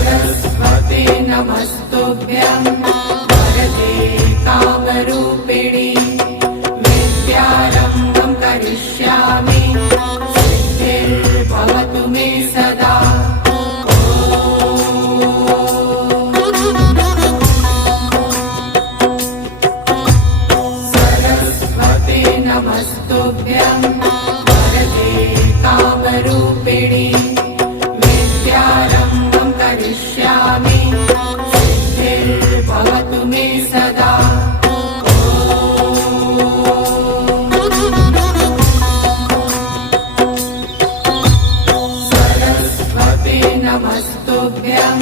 सरस्वते नमस्तुभ्यं वरदे कामरूपिणि विद्यारम्भं करिष्यामि सिद्धिर्भवतु मे सदा। सरस्वते नमस्तुभ्यं वरदे कामरूपिणि विद्यारम्भं करिष्यामि सिद्धिर्भवतु मे सदा। सरस्वते नमस्तुभ्यं